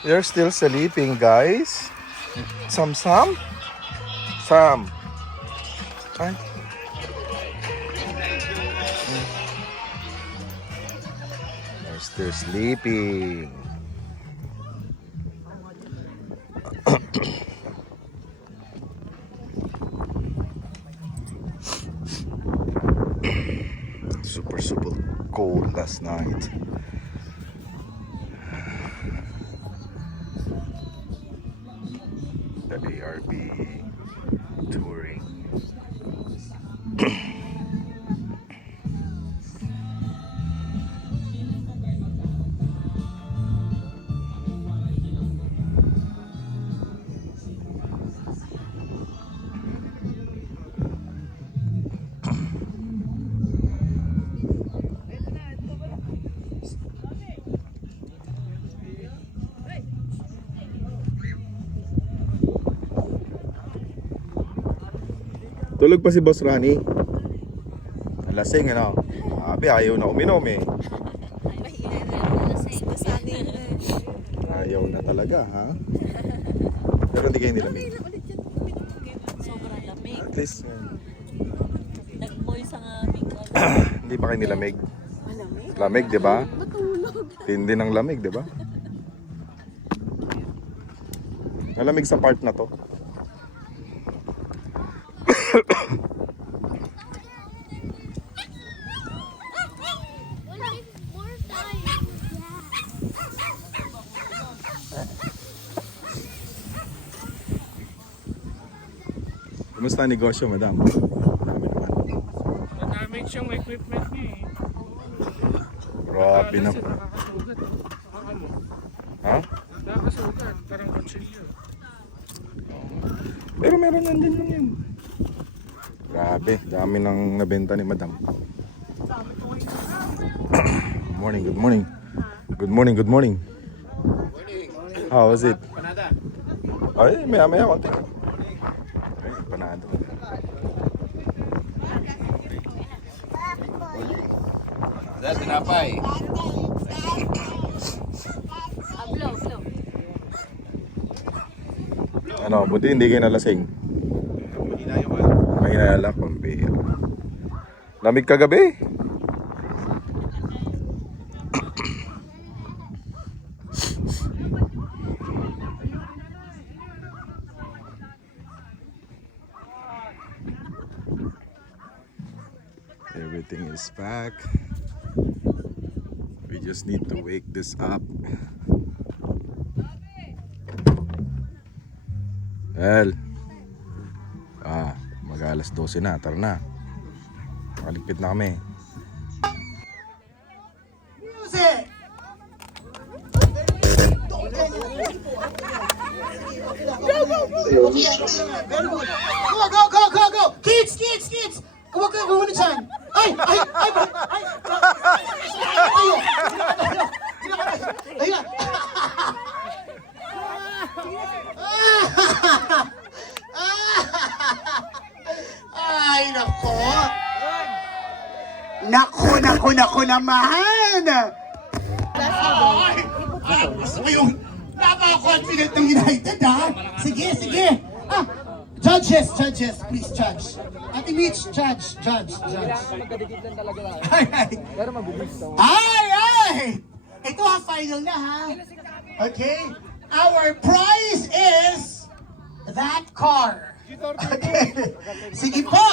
You're still sleeping, guys. Sam. Ay. You're still sleeping. Super cold last night. The ARB touring. Tulog pa si Boss Rani. Lasing, ano? Sabi, ayaw na uminom eh. Ayaw na talaga, ha? Pero hindi kayo nilamig. Sobrang lamig. At least, Nag-boy sa aming hindi pa kayo nilamig. Lamig, di ba? Tindi ng lamig, di ba? Malamig sa part na to. Kumusta ang negosyo, madam? Marami naman. Madaming siyang equipment niya eh. Grabe na. Nakakasugat. Ha? Nakakasugat. Parang kutsilyo. Pero meron nandun lang yun. Grabe, dami nang nabenta ni madam. Good morning. Good morning. How was it? Panada. Ay, maya konti. Panado. Ada tinapay. Ano, buti hindi kayo nalasing. May hinayalak, pampira. Lamig kagabi. Everything is back. We just need to wake this up. Well, mag-alas 12 na, tara na. Makaligpit na kami. Music! Go! Kids! Huwag kayo kumuna dyan! Ay! Ayun! Ay, nako! Nako naman! Ay, gusto ko yung napaka-confident ng United, ha? Sige. Judges, please judge. Ate Mitch, judge. Ay! Ito ha, final na ha. Okay? Our prize is that car. Okay. Sige po.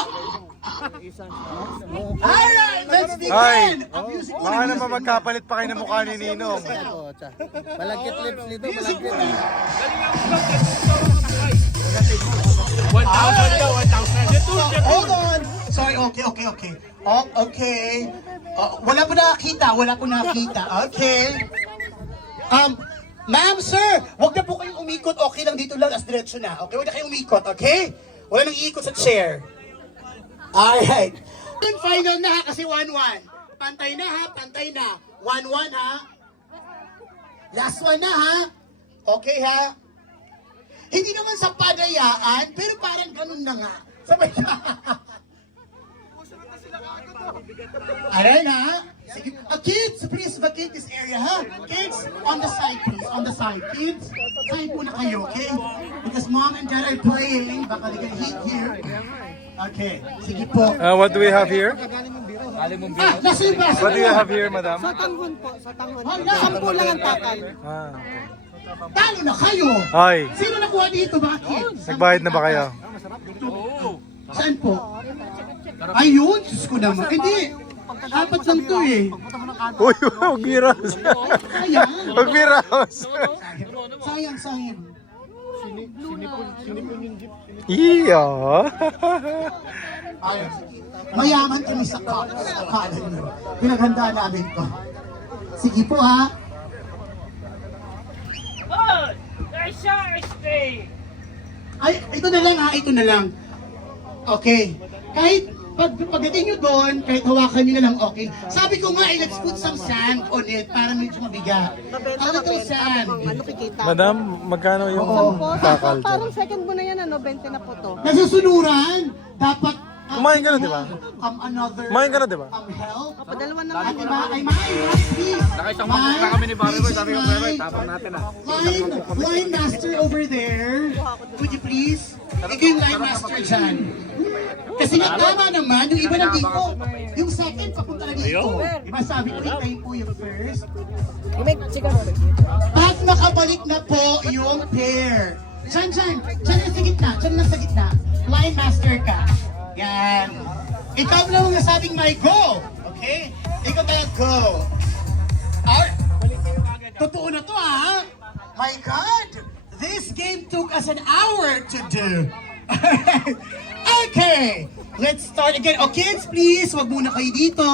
Alright, let's begin. Baka naman magkapalit pa kayo ng mukha ni Ninong. Malagkit lips nito, malagkit. 1,000 daw, 1,000. Hold on. Sorry, okay. Okay. Wala po nakakita. Okay. Ma'am, sir, wag na po kayong umikot. Okay lang dito lang, as diretso na. Okay, wag na kayong umikot, okay? Wala nang iikot sa chair. Alright. Final na ha, kasi 1-1. Pantay na. 1-1 ha. Last one na ha. Okay ha. Hindi naman sa padayaan, pero parang ganun na nga. Sabay na. Alright, ha? Sige. Kids, please vacate this area, ha? Kids, on the side, please. On the side. Kids, side muna kayo, okay? Because mom and dad are playing. Baka they can hit here. Okay, sige po. What do we have here? Nasa yung basa? What do you have here, madam? Sa tanghon po, sa tanghon. Hala. 10 lang ang takal. Ah, okay. Talo na kayo! Ay, Sino nakuha dito, bakit? nagbayad na ba kayo? Saan po? Ayun, Diyos ko naman. Hindi. Apat lang to eh. Uy, huwag biras. Sayang. Huwag biras. Sayang, sayang. Iya. Ayun. Mayaman kami sa cups. Akala nyo. Pinaghanda namin to. Sige po ha. Ay, ito na lang ha. Ito na lang. Okay. Kahit pagdating nyo doon, kahit hawakan nyo na lang, okay. Sabi ko nga, let's put some sand on it para medyo mabigat. Ano to sand? Ano kikita? Madam, magkano yung Po, takal parang dyan? second mo na yan, ano, 20 na po to. Nasusunuran, dapat Kumain ka na, di ba? Another Kumain ka na, di ba? help. Padalawa na At iba ay please. Nakitang magpunta kami ni Barry Boy, sabi ko, Barry Boy, tapang natin ah. Line master over there. Would you please? Ikaw yung line master dyan. Kasi nga tama naman, yung iba nandito. Yung second, papunta na dito. Diba sabi ko, tayo po yung first. At nakabalik na po yung pair. Diyan, diyan. Diyan na sa gitna. Diyan na sa gitna. Line master ka. Yan. Ikaw na mga sabing may go. Okay? Ikaw na go. Alright. Totoo na to ha. My God. This game took us an hour to do. Okay. Let's start again. Oh, kids, please. Wag muna kayo dito.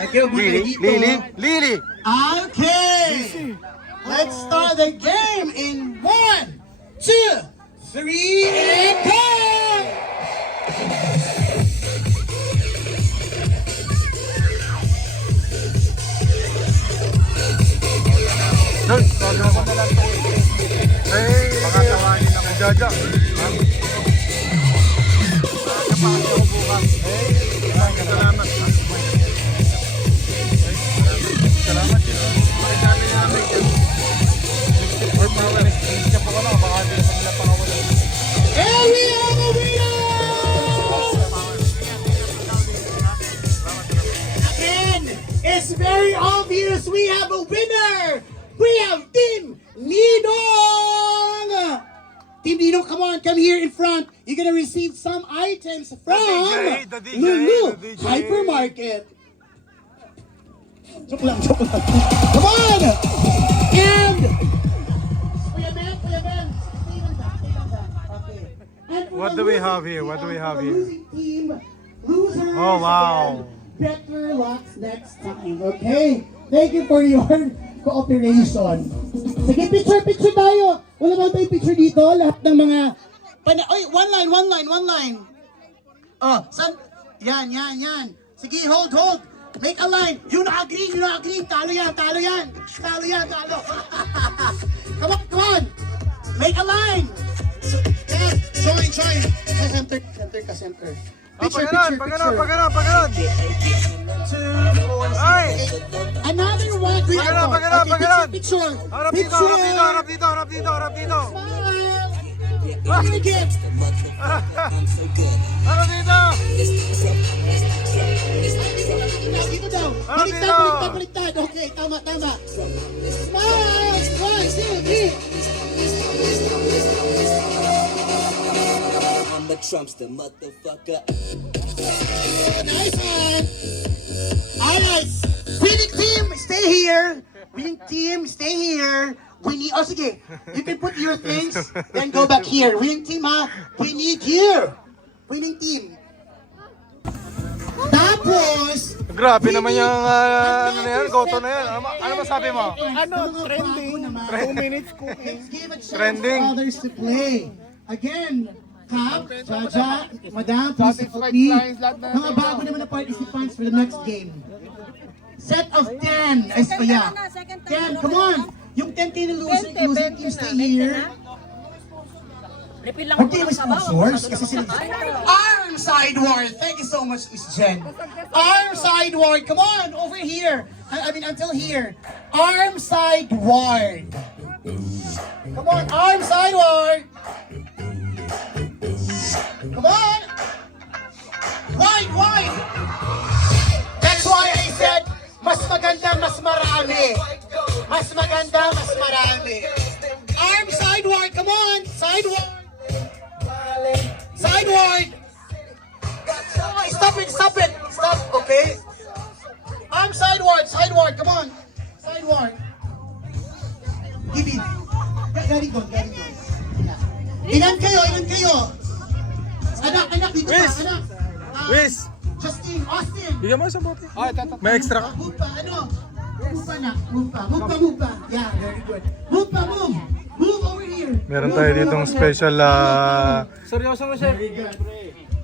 Okay, wag muna kayo dito. Lily. Okay. Let's start the game in 1, 2, 3, and go! Dol, sabi ko na lang ito. Eh, baka tawagin ako. Jaja. Salamat. Salamat din. Sabi namin yan. Or power. Siya po ka lang. Baka din sa nila pangawalan. And we have a winner! Again, it's very obvious we have a winner! We have Team Ninong! Team Ninong, come on, come here in front. You're gonna receive some items from the DJ, Lulu the DJ. Hypermarket. Joke lang, joke lang. Come on! And... Kuya Ben, stay lang ba? Okay. And for What the do we losing have here? team, What do we for have the here? losing team, losers Oh, wow. and better luck next time, okay? Thank you for your cooperation. Sige, picture tayo. Wala ba tayong picture dito? Lahat ng mga... Oy, one line. Oh, san... Yan. Sige, hold. Make a line. You na agree. Talo yan. Come on. Make a line. Join. Center. Picture. Pagano. Ay! Another one. Pagano. Picture. Harap dito. Smile. Again. Harap dito! Dito daw. Harap dito! Baliktad. Okay, tama. Smile. 1, 2, 3. I'm the Trumpster, motherfucker. Nice one. Alright. Winning team, stay here. Oh, sige. You can put your things, then go back here. Winning team, ha? We need here. Winning team. Tapos, Grabe naman yung ano na yan, goto na yan. Ano masabi mo? trending. 2 minutes cooking. Let's give a chance Trending. for others to play. Again, Cap, Jaja, Madam, please support me. Mga bago naman na participants for the next game. Set of 10. Ay, so yeah. 10, come on. Yung 10 kayo na losing team stay here. Refill lang Huwag kayo may sponsors kasi sila. Our Arm sideward. Thank you so much, Miss Jen. Arm sideward. Come on, over here. I mean, until here. Arm sideward. Come on, arm sideward. Come on. Wide, wide. That's why I said, mas maganda, mas marami. Mas maganda, mas marami. Arm sideward. Come on, sideward. Sideward. Oh, stop it, stop it. Stop, okay? Arm sideward, sideward. Come on. Sideward. Give it. Galing doon, galing doon. Ilan kayo, ilan kayo? Anak, anak, dito pa, Wiz! anak. Wiz! Justin, Austin. Bigyan mo isang bote. May extra ka. Move pa, ano? Move pa, anak. Move pa, move pa, move pa. Yeah, very good. Move pa, move. Move over here. Meron Move, tayo move, ditong move. special Seryoso mo, chef.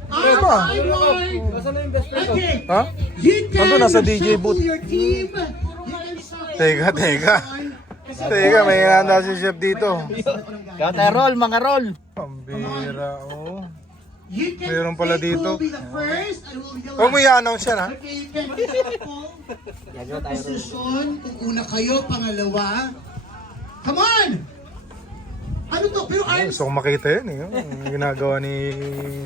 Arm pa. sideward. Nasaan na yung best friend ko? Okay. Ha? You can Nandun, nasa DJ shuffle booth. your team. You can shuffle Teka, teka. Teka, may handa si chef dito. Kata roll, mga roll. Pambira, oh. You can Meron pala take who dito. will be the first and who will be the Huwag mo last. i-announce yan, ha? Okay, you can shuffle sa posisyon. Kung una kayo, pangalawa. Come on! Ano to? Pero arms. Gusto ko makita yun, eh. Yung ginagawa ni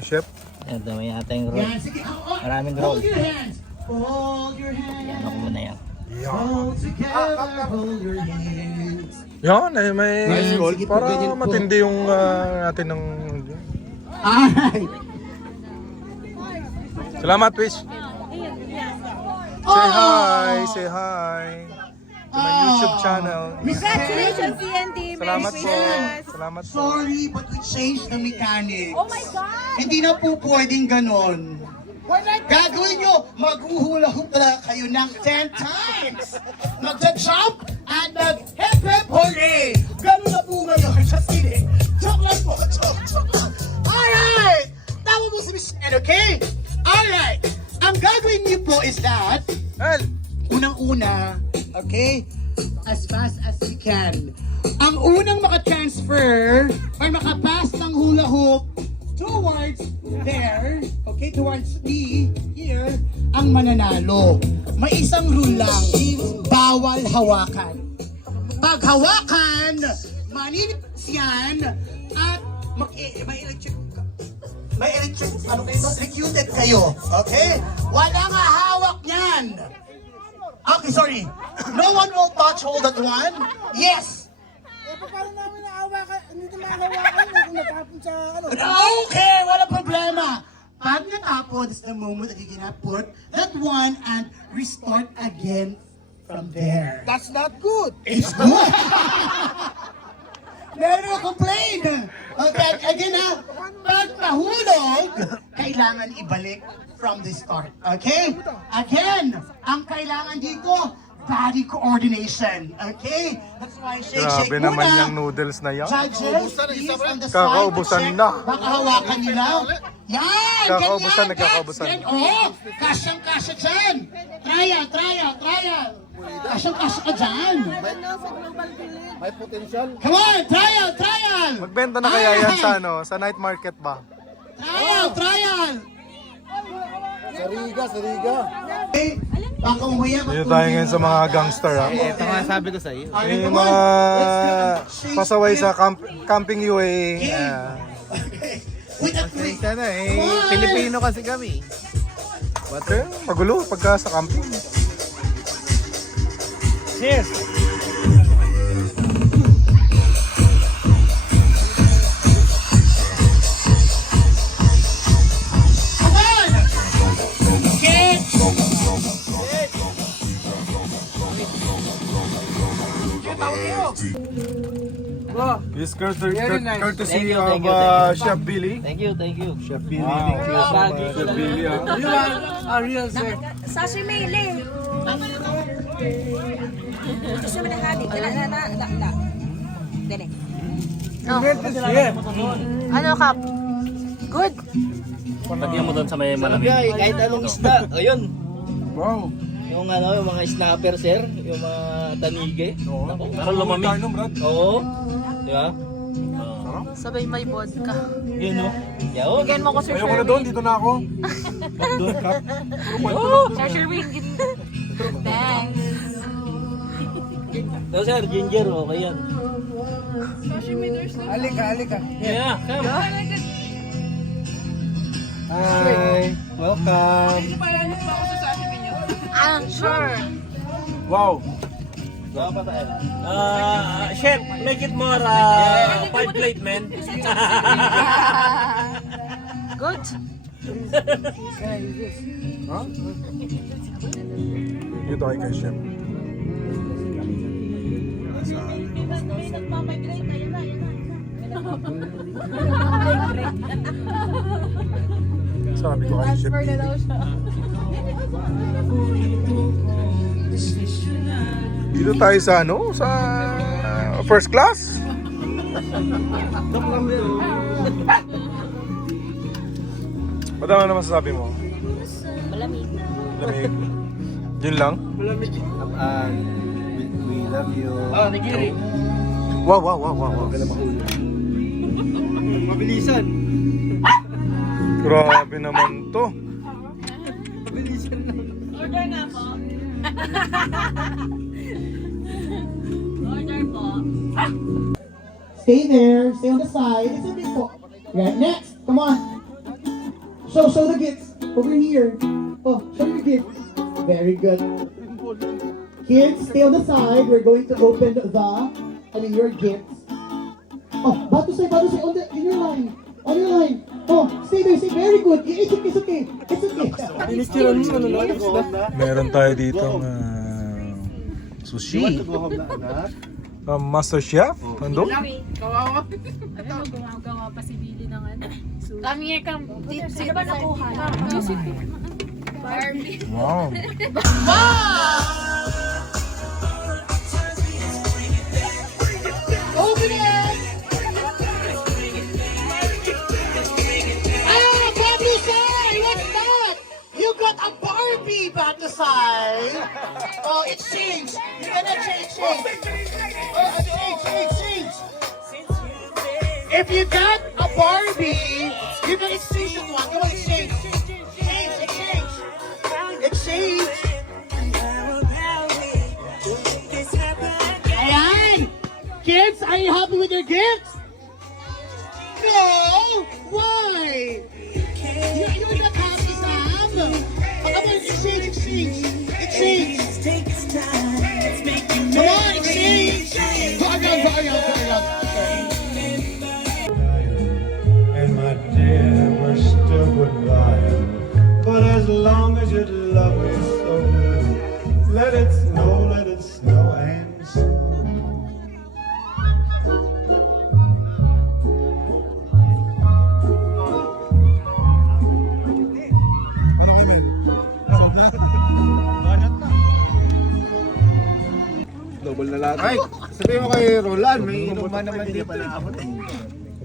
chef. Ito, may ating roll. Yan, sige. Maraming roll. Hold your hands. Hold your hands. Ako muna yan. Hold together. Hold your hands. Yan, eh, may... Sige po, Para ganyan po. matindi yung atin ng... Alright. Salamat, Wish. Say hi, say hi. To my YouTube channel. Congratulations, CND. Salamat po. Salamat po. Sorry, but we changed the mechanics. Oh my God! Hindi na po pwedeng ganon. Gagawin nyo, maghuhula-hoop talaga kayo ng 10 times. Magja-jump at mag-hip-hip hooray. Ganon na po ngayon. Just kidding. Joke lang po. Joke lang. Alright! Tama mo si Miss Ed, okay? Alright! Ang gagawin niyo po is that, El! unang-una, okay? As fast as you can. Ang unang maka-transfer or makapass ng hula hoop towards there, okay, towards me, here, ang mananalo. May isang rule lang, bawal hawakan. Pag hawakan, maninipas yan at may electrocuted kayo, okay? Walang hahawak niyan. Okay, sorry. No one will touch hold that one. Yes. Paano namin naawakan? Hindi mahawakan kung natapon sa ano. Okay, wala problema. Pag natapon, is the moment that you can put that one and restart again from there. That's not good. It's good. Never complain. Okay, again ha. Pag nahulog, kailangan ibalik from the start. Okay? Again, ang kailangan dito, body coordination. Okay? That's why shake, shake Grabe naman muna. yung noodles na yan. Judges, please, on the side. Kakaubusan check. na. Baka hawakan nila. Yan! Kakaubusan, ganyan, nagkakaubusan. that's it. Oo! Kasyang-kasya dyan! Trial, trial, trial! Kasyang-kasya ka dyan! May potential. Come on! Trial, trial! Magbenta na kaya yan sa ano, sa night market ba? Trial, trial! Sariga, sariga. Okay, baka umuya. Dito tayo ngayon sa mga gangster, ha? Ito nga sabi ko sa iyo. May mga pasaway sa camping UAE. Okay. With a three. Sana eh, Come on! Pilipino kasi kami. Okay, magulo pagka sa camping. Cheers! Come on! Okay. This Very nice. courtesy Thank you, of thank you, thank you. Chef Billy. Thank you, thank you. Chef Billy, thank you so much. Chef Billy, ah. You are a real chef. Sashimi, le. Gusto mo na hati? La. Dali. Chef. Ano, Kap? Good. Lagyan mo doon sa may malamig. Kahit anong isda, ayun. Wow. Yung ano, yung mga snapper, sir, yung mga tanige. Oo. Pero lumamig. Oo. Di ba? Sabay may vodka. Yun no? Yaw. Bigyan mo ko Sir Ayoko na doon, dito na ako. Doon ka. Sir Sherwin. Thanks. So sir, ginger, okay yan. Halika, halika. Yeah, come. Hi, welcome. Sure. Wow. Chef, make it more 5 plate, man. Good. Dito kay Chef. Sabi ko kay Chef. Dito tayo sa ano? Sa first class? Madama na masasabi mo? Malamig. Lamig. Yun lang? We love you. Oh, nigiri. Wow. Mabilisan. Grabe naman to. Order na po. Order po. Stay there. Stay on the side. It's a big po. Right, next. Come on. Show the gifts. Over here. Oh, show your gifts. Very good. Kids, stay on the side. We're going to open your gifts. Oh, bato say, in your line. On your line. Oh, stay there, stay. Very good. It's okay. Meron tayo dito sushi. Master Chef? Nandun? Gumagawa pa si Billy ng ano. Come here, come. Sino ba nakuha? Barbie. Wow. Open it! Ah, Batusay! What's that? You got a Barbie, Batusay! Oh, exchange! You can exchange! Oh, exchange! If you got a Barbie, you can exchange it one. Come on, exchange! Exchange! Ayan! Kids, are you happy with your gifts? No! Why? You're not happy, Sam? Come on, exchange! Come on, exchange! Hurry up! And my dear, we're still goodbye. But as long as you love me so, let it snow and snow. Ano kami? Sold na? Banat na. Double na lahat. Ay, sabihin mo kay Roland, may inuman naman dito.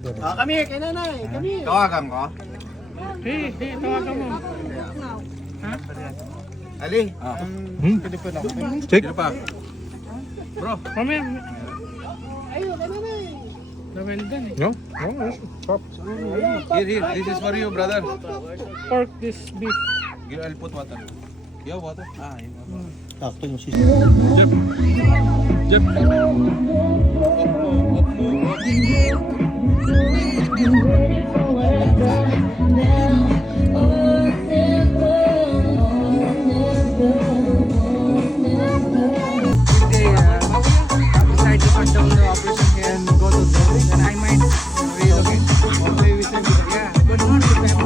Come here, kay nanay. Come here. Tawagan ko? Tawagan mo. Ali. Pwede pa na. Check. Pa. Bro. Come here. Ayun, kay nanay. No? No, yes. Pop. Here. This is for you, brother. Pork this beef. I'll put water. You have water? Ah, you have water. Sakto yung sis. Jeff. Decide to cut down the operation and go to Delhi, and I might relocate. Hopefully we can, yeah. But not with them.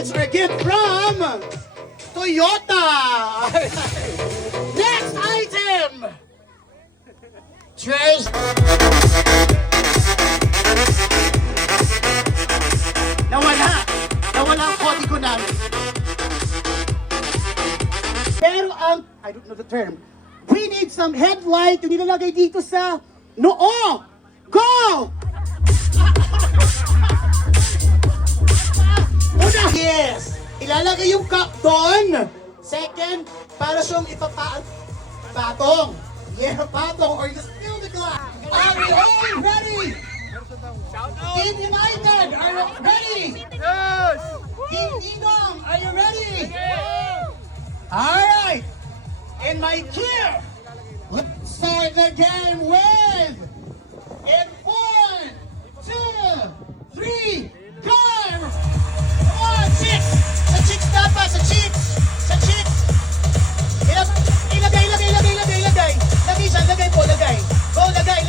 cards are a gift from Toyota. Next item. Treasure. Nawala ang kodi ko namin. Pero I don't know the term. We need some headlight yung nilalagay dito sa noo. Go! Una, yes! Ilalagay yung cup doon. Second, para siyang patong. Yeah, patong. Or just fill the glass. Are we all ready? Team United, are you ready? Yes! Team Ninong, are you ready? Yes! Alright! In my cue, let's start the game with in 1, 2, 3, go! Come on, chicks! Sa chicks dapat, sa chicks! Sa chicks! Ilagay! Lagay siya, lagay po, lagay. Go, lagay.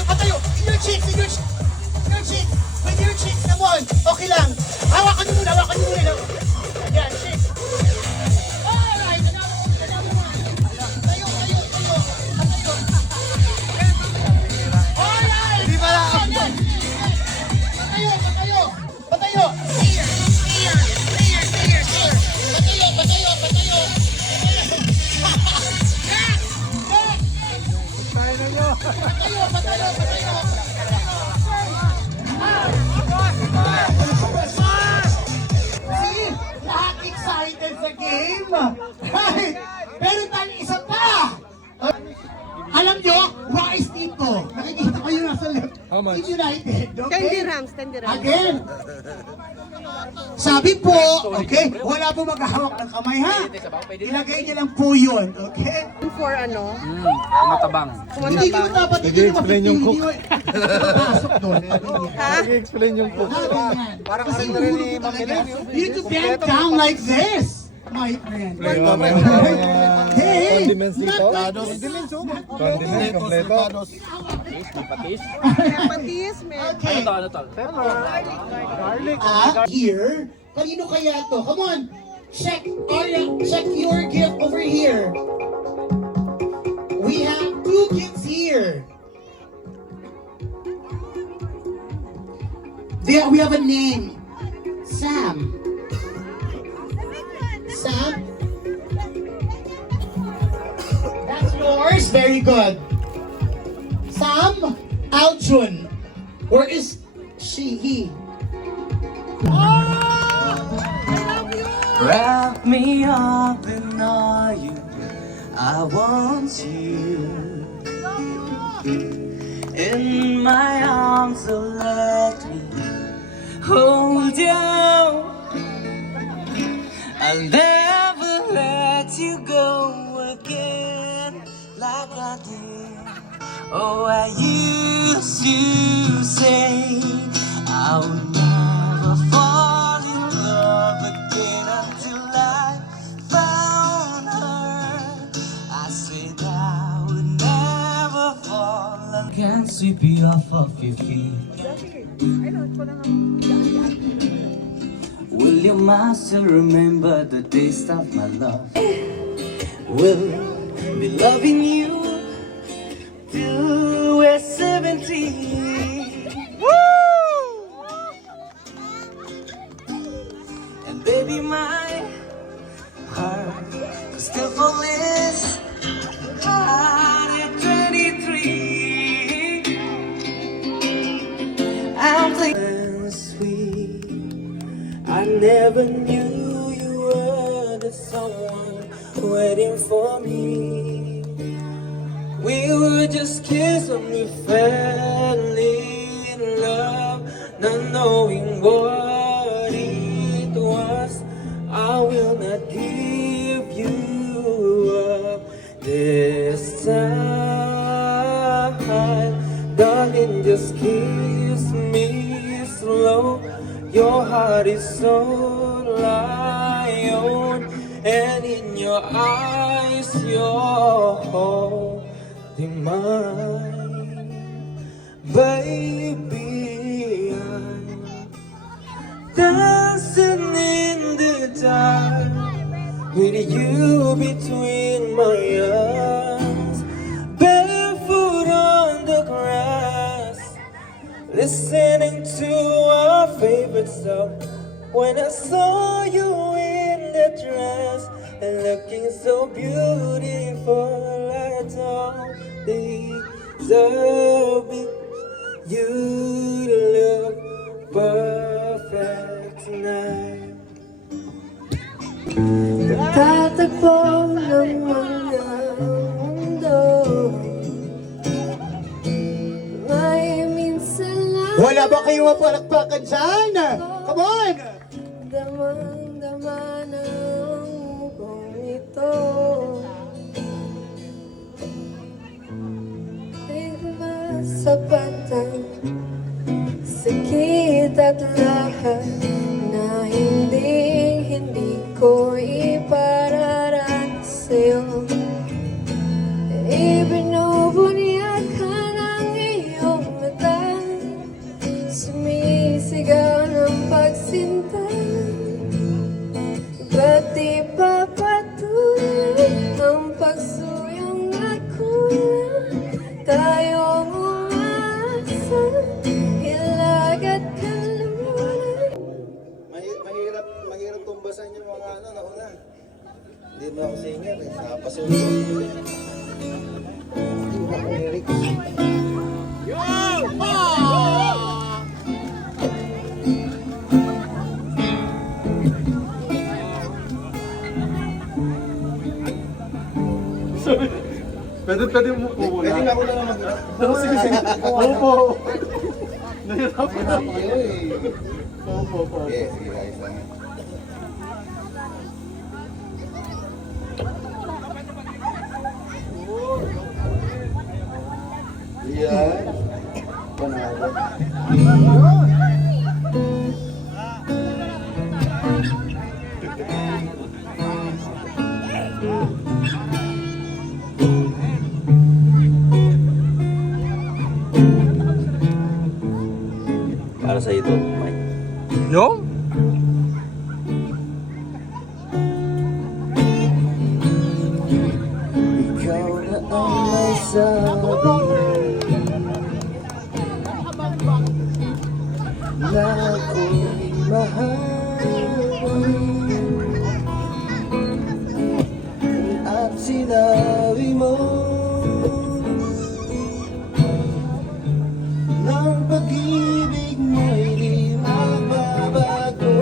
Patayo. In your cheeks. With your cheeks, come on. Okay lang. Hawakan nyo muna. Ayan, chicks. Alright, another one. Patayo. Alright. Di ba lang? Patayo. Here. Patayo. Patayo. See? Lahat excited sa game. Right? Pero tayong isa pa. Alam nyo, wise dito. Nakikita ko yung nasa left. Team United. Okay? 10 dirhams. Again. Sabi po, okay, wala po maghahawak ng kamay, ha? Ilagay niya lang po yun, okay? For ano? Matabang. Hindi ko dapat Nag-i-explain yung cook. Pasok doon. Nag-i-explain yung cook. Parang kasi you need to bend down like this, my friend. Hey! Condiments dito. Condiments, kompleto. Patis, man. Okay. Ano to? Here, kanino kaya to? Come on, check your gift over here. We have 2 gifts here. We have a name, Sam. That's yours. Very good. Sam Aljun. Where is he? Wrap me up in all you. I want you in my arms, so let me hold you. I'll never let you go again like I did. Oh, I used to say I would never fall in love again until I found her. I said I would never fall and can't sweep you off of your feet. Will your mind still remember the taste of my love? Will be loving you till we're 70. And baby, my heart could still fall this hard at 23. I'm thinking sweet. I never knew you were the someone waiting for me. We were just kids when we fell in love, not knowing what it was. I will not give you up this time. Darling, just kiss me slow. Your heart is so lion, and in your eyes, you're holding mine. Baby, I'm dancing time with you between my arms, barefoot on the grass, listening to our favorite song. When I saw you in that dress and looking so beautiful, I don't deserve it. You look perfect tonight. Nagtatagpo ng mga mundo, may minsan lang Wala ba kayong mapalakpakan dyan? Come on! damang-dama ng mukong ito. Ay diba sapat ang sakit at lahat na hindi ko ipararanas sa'yo. Ibinubunyag ka ng iyong mata, sumisigaw ng pagsinta. Ba't di pa patuloy ang pagsuyang nakulang? Tayong umaasa, hilag at kalulan. Mahirap tumbasan yung mga nauna. Hindi mo ako singer eh. Napasunod. Hindi mo ako lyrics. Pwede mo po muna. Pwede nga ako lang mag- Sige. Opo. Nahirapan Mahirap kayo eh. Opo. Sige, ayos lang. Yan. Panalo. Para sa ito, Mike. Yung? Ikaw na ang may sabi na ako'y mahal, at sinabi mo ng pag-ibig mo'y di magbabago.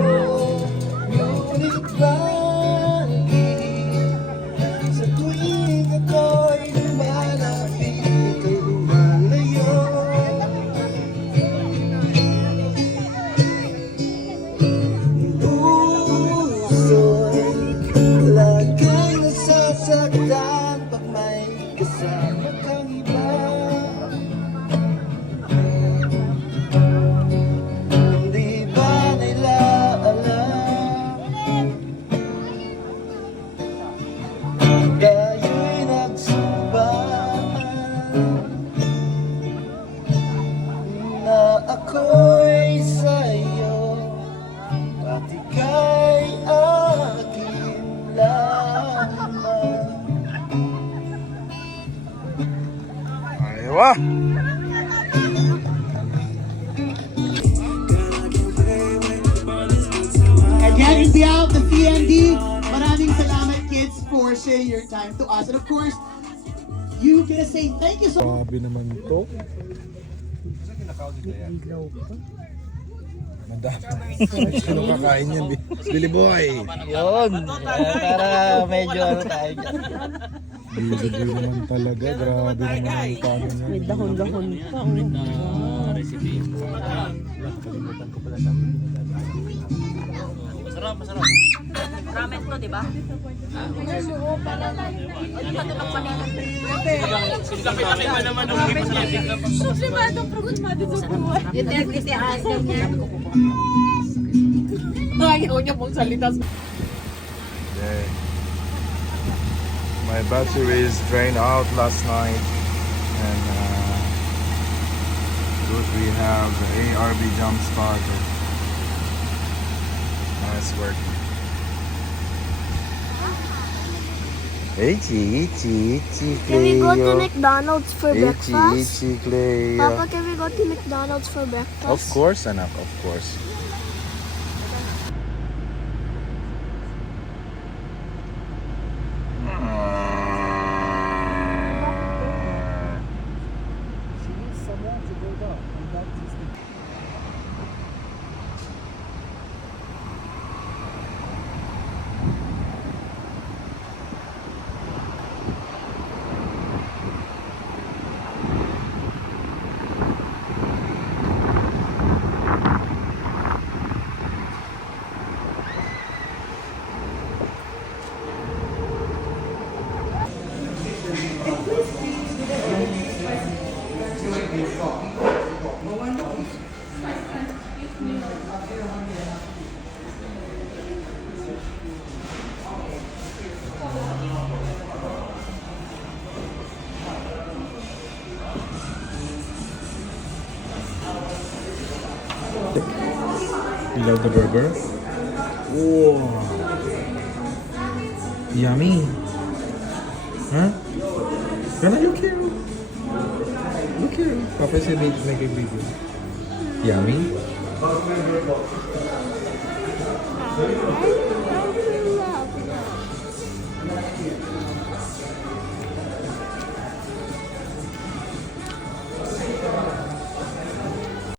Ngunit bakit sa tuwing ako'y lumalapit kay lumalayo? Puso'y lagay nasasaktan pag may kasama kang iba. Di ba nila alam tayo'y nagsubaan na ako'y sa'yo at ika'y akin lamang. Aywa! Again, in behalf of the PND, maraming salamat kids for sharing your time to us. And of course, you gonna say thank you so much. Grabe naman to. Madami. Sino kakain yan? Billy Boy. Yun. Para medyo ano tayo dyan. Billy naman talaga. Grabe naman ang kanin yan. May dahon-dahon pa. Recipe. Masarap. Ramen to, di ba? Okay. My batteries drained out last night, and good we have the ARB jump starter. Nice work. Ichi, Can we go to Cleo. McDonald's for breakfast? Ichi, Cleo. Papa, can we go to McDonald's for breakfast? Of course, anak, of course. You love the burger? Wow. Yummy. Huh? Gonna look here. Look here. Papa said make a video. Yummy.